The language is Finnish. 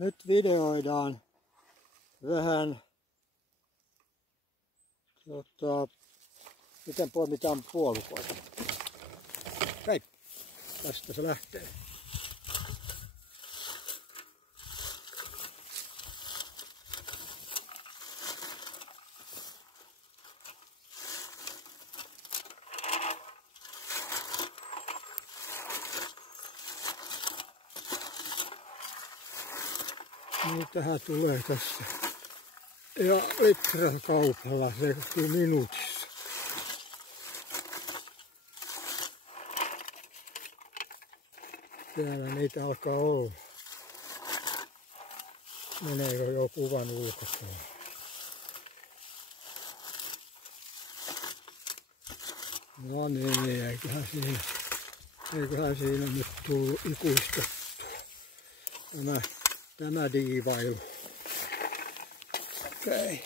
Nyt videoidaan vähän miten poimitaan puolukoita. Hei, tästä se lähtee. Niitähän tulee tässä. Ja litrakaupalla se minuutissa. Täällä niitä alkaa olla. Meneekö jo kuvan ulkopuolella? No niin, eiköhän siinä nyt tullut ikuistettua tämä diivailu. Okei.